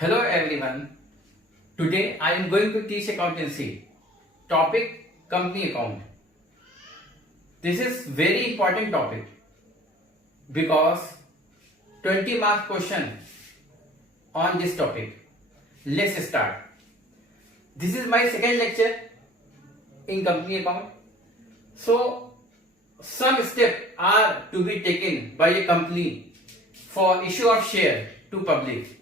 Hello everyone. Today I am going to teach accountancy. Topic company account. This is very important topic because 20 mark question on this topic. Let's start. This is my second lecture in company account. So some steps are to be taken by a company for issue of share to public.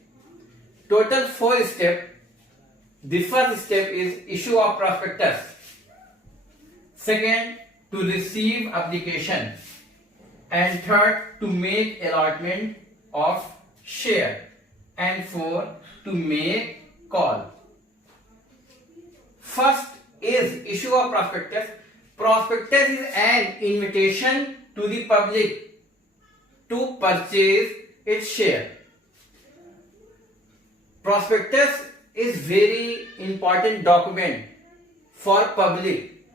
Total 4 steps. The first step is issue of prospectus. Second, to receive application. And third, to make allotment of share. And fourth, to make call. First is issue of prospectus. Prospectus is an invitation to the public to purchase its share. Prospectus is very important document for public.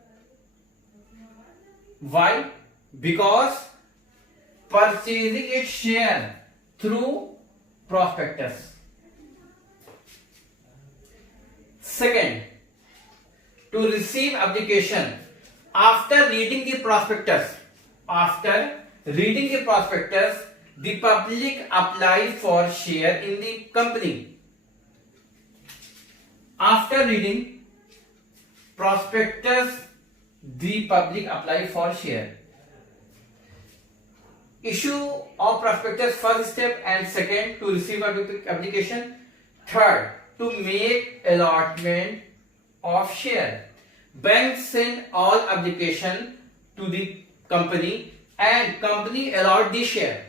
Why? Because purchasing its share through prospectus. Second, to receive application. After reading the prospectus, the public applies for share in the company. After reading prospectus, the public apply for share. Issue of prospectus first step, and second to receive application. Third, to make allotment of share. Bank send all application to the company and company allot the share.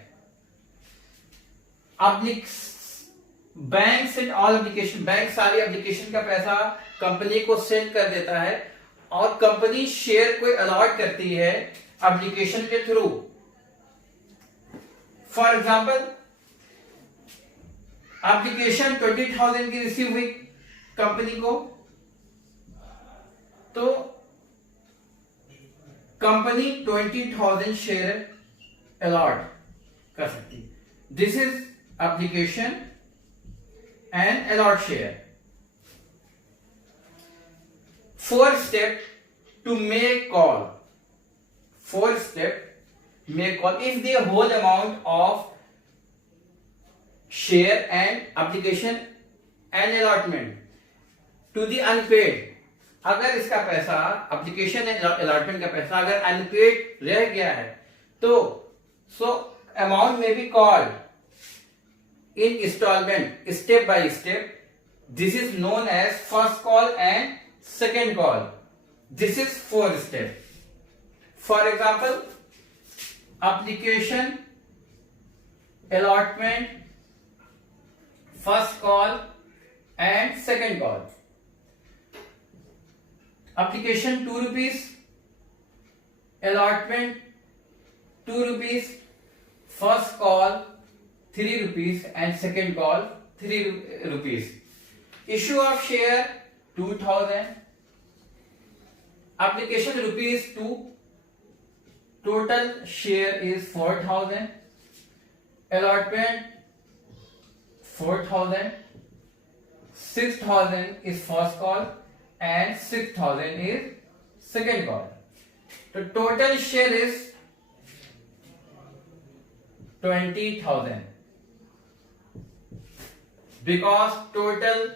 Bank send all application, bank सारी application का पैसा company को send कर देता है और company share को allot करती है एप्लीकेशन के थ्रू. फॉर एग्जांपल, एप्लीकेशन 20,000 की रिसीव हुई कंपनी को, तो कंपनी 20,000 शेयर अलॉट कर सकती है. This is application and allot share. Fourth step, to make call. Fourth step, make call. If the whole amount of share and application and allotment to the unpaid, अगर इसका पैसा application and allotment का पैसा अगर unpaid रह गया है तो so amount may be called in installment, step by step. This is known as first call and second call. This is fourth step. For example, application, allotment, first call and second call. Application 2 rupees, allotment 2 rupees, first call 3 rupees and second call 3 rupees. Issue of share 2,000. Application rupees 2. Total share is 4,000. Allotment 4,000. 6,000 is first call and 6,000 is second call. The total share is 20,000. Because total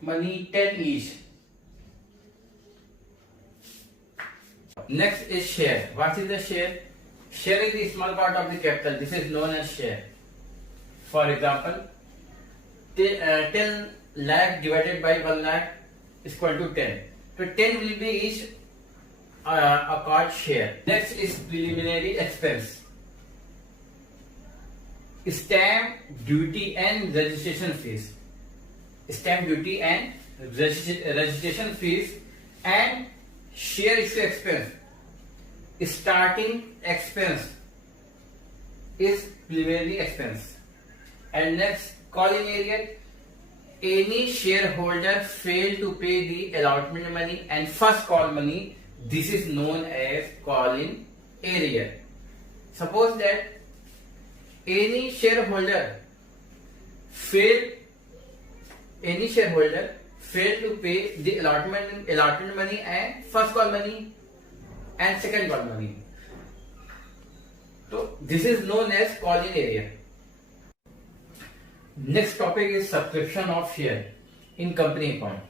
money 10 each. Next is share. What is the share? Share is the small part of the capital. This is known as share. For example, 10 lakh divided by 1 lakh is equal to 10. So 10 will be each a called share. Next is preliminary expense. Stamp duty and registration fees. Stamp duty and registration fees and share issue expense. Starting expense is preliminary expense. And next, calling area. Any shareholder fail to pay the allotment money and first call money, this is known as calling area. Suppose that any shareholder fail any shareholder failed to pay the allotment money and first call money and second call money. So this is known as call-in area. Next topic is subscription of share in company account.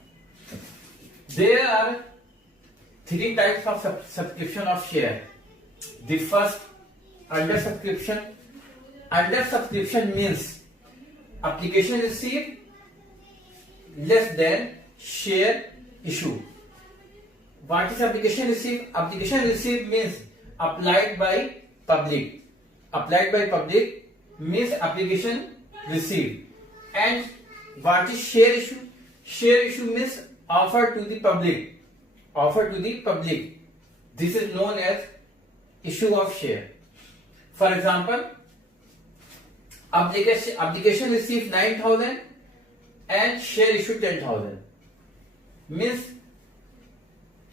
There are three types of subscription of share. The first, under subscription. Under subscription means application received less than share issue. What is application received? Application received means applied by public. Applied by public means application received. And what is share issue? Share issue means offer to the public. Offer to the public. This is known as issue of share. For example, application received 9,000 and share issue 10,000. Means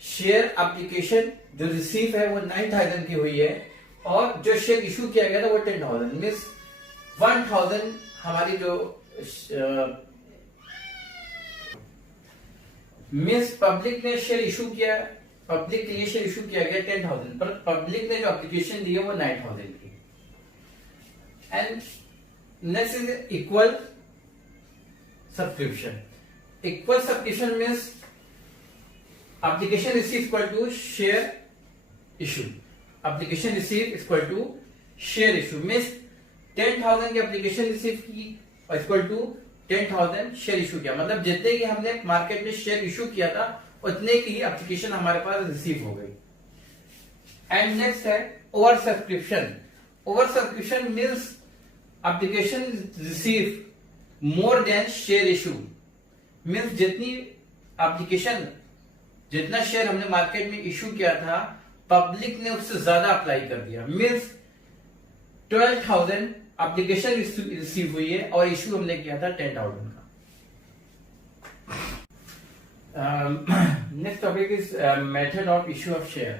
share application जो receive है वो 9,000 की हुई है और जो share issue किया गया था वो 10,000. मीन्स 1,000 हमारी जो मीन्स पब्लिक ने शेयर इशू किया, पब्लिक के लिए शेयर इशू किया गया 10,000, पर पब्लिक ने जो एप्लीकेशन दी है वो 9,000 की. And next is equal subscription. Equal subscription means application receipt equal to share issue. Application receipt equal to share issue means 10,000 की application receive की और equal to 10,000 share issue किया. मतलब जितने की हमने मार्केट में शेयर इशू किया था उतने की एप्लीकेशन हमारे पास रिसीव हो गई. एंड नेक्स्ट है over subscription. Over subscription means application receive more than share issue. Means जितना शेयर हमने मार्केट में इशू किया था पब्लिक ने उससे ज्यादा अप्लाई कर दिया. मीन्स 12,000 एप्लीकेशन रिसीव हुई है और इशू हमने किया था 10,000 का. Next topic is method of issue of share.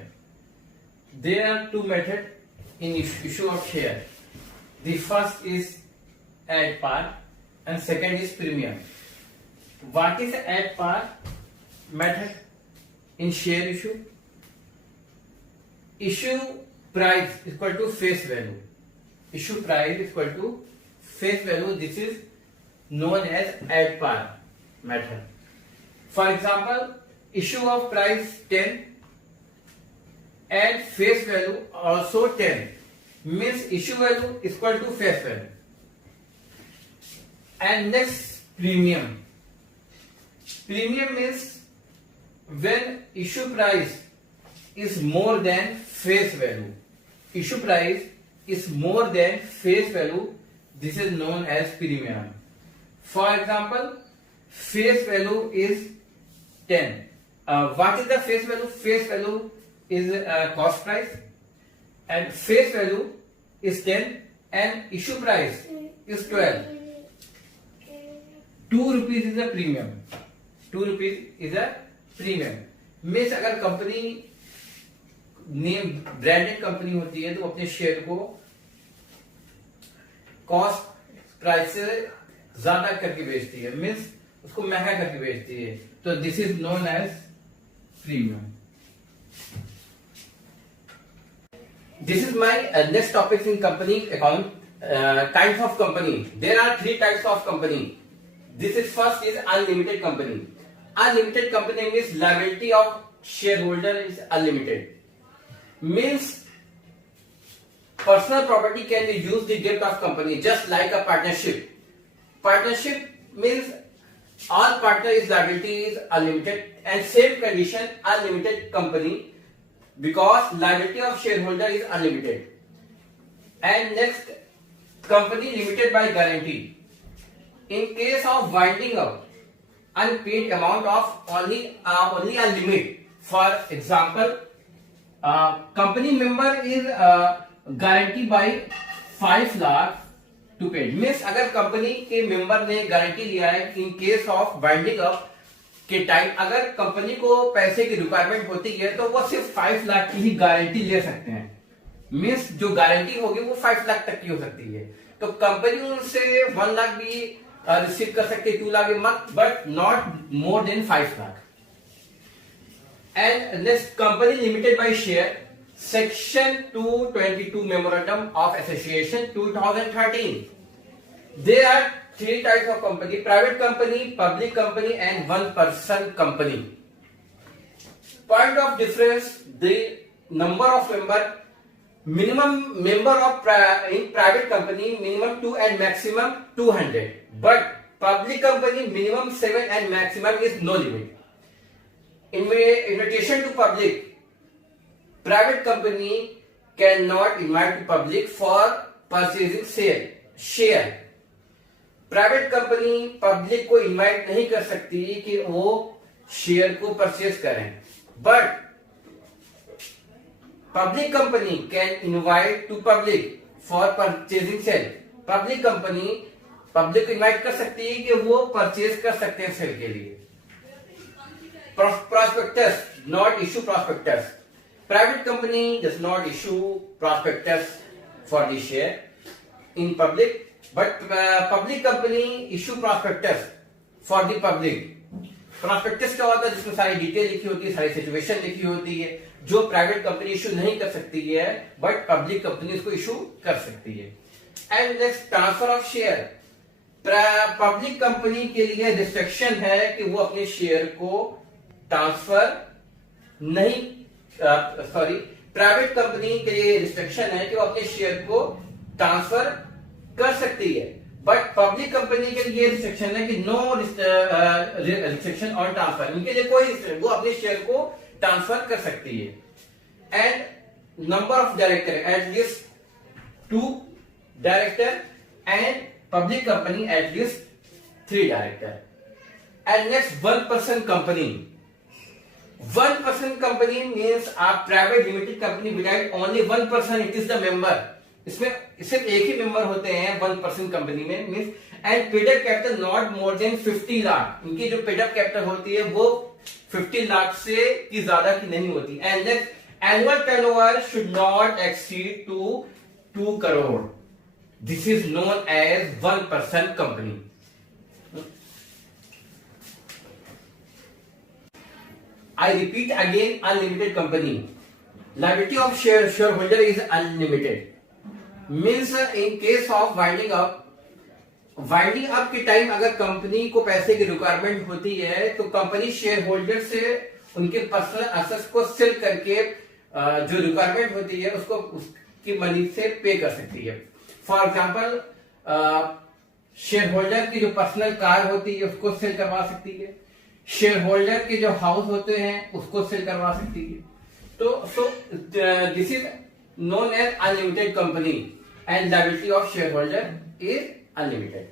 There are two method in issue of share. The first is at par and second is premium. What is at par method in share issue? Issue price is equal to face value. Issue price is equal to face value. This is known as at par method. For example, issue of price 10 and face value also 10 means issue value is equal to face value. And next, premium. Premium means when issue price is more than face value. Issue price is more than face value. This is known as premium. For example, face value is 10. What is the face value? Face value is cost price and face value is 10 and issue price is 12. 2 rupees is a premium. 2 rupees is a premium. Means अगर company name branded company होती है तो अपने share को cost price से ज्यादा करके बेचती है. मीन्स उसको महंगा करके बेचती है. तो this is known as premium. This is my next topic in company account. Types of company. There are 3 types of company. This is first is unlimited company. Unlimited company means liability of shareholder is unlimited. Means personal property can be used the gift of company just like a partnership. Partnership means all partners liability is unlimited and same condition unlimited company because liability of shareholder is unlimited. And next, company limited by guarantee. In case of winding up unpaid amount of only a limit. For example, company member is guaranteed by 5 lakh to pay. Means अगर company के member ने guarantee लिया है in case of winding up के time अगर company को पैसे की रिक्वायरमेंट होती है तो वो सिर्फ 5 लाख की ही गारंटी ले सकते हैं. मीन्स जो गारंटी होगी वो 5 लाख तक की हो सकती है. तो कंपनी उनसे 1 लाख भी रिसीव कर सकते हैं 2 lakh a month, but not more than 5 lakh. And next, company limited by share, section 222 memorandum of association 2013. There are 3 types of company: private company, public company, and one person company. Point of difference: the number of member. Minimum member of in private company minimum 2 and maximum 200, but public company minimum 7 and maximum is no limit. Invitation to public: private company cannot invite to public for purchasing share. Private company public को invite नहीं कर सकती कि वो share को purchase करें, but public company can invite to public for purchasing share. Public company public को invite कर सकती है कि वो परचेज कर सकते हैं शेयर के लिए. Prospectus, not issue prospectus. Private company does not issue prospectus for the share in public, but public company issue prospectus for the public. Prospectus क्या होता है? जिसमें सारी डिटेल लिखी होती है, सारी सिचुएशन लिखी होती है, जो प्राइवेट कंपनी इशू नहीं कर सकती है, बट पब्लिक कंपनी इसको इशू कर सकती है. And next, transfer of share. Public company के लिए रिस्ट्रिक्शन है कि वो अपने शेयर को ट्रांसफर नहीं, सॉरी, प्राइवेट कंपनी के लिए रिस्ट्रिक्शन है कि वो अपने शेयर को ट्रांसफर कर सकती है, बट पब्लिक कंपनी के लिए रिस्ट्रिक्शन है कि नो रिस्ट्रिक्शन ऑन ट्रांसफर. उनके लिए कोई, वो अपने शेयर को ट्रांसफर कर सकती है. And number of director, at least 2 director, and public company at least 3 director. And next, 1 person company. 1 person company means a private limited company without only 1 person, it is the member. इसमें सिर्फ एक ही member होते हैं 1 person company में. Means and paid up capital not more than 50 lakh. इनकी जो paid up capital होती है वो 50 लाख से की ज्यादा की नहीं होती. And next, annual turnover should not exceed to 2 crore. This is known as 1 person company. I repeat again, unlimited company. Liability of shareholder is unlimited. Means in case of winding up के टाइम अगर company को पैसे की requirement होती है तो company share holder से उनके पर्सनल एसेट्स को सेल करके जो रिक्वायरमेंट होती है उसको उसकी मनी से पे कर सकती है. फॉर एग्जांपल, शेयर होल्डर की जो पर्सनल कार होती है उसको सेल करवा सकती है, शेयर होल्डर के जो हाउस होते हैं उसको सेल करवा सकती है. तो this is known as unlimited company and liability of shareholder is unlimited.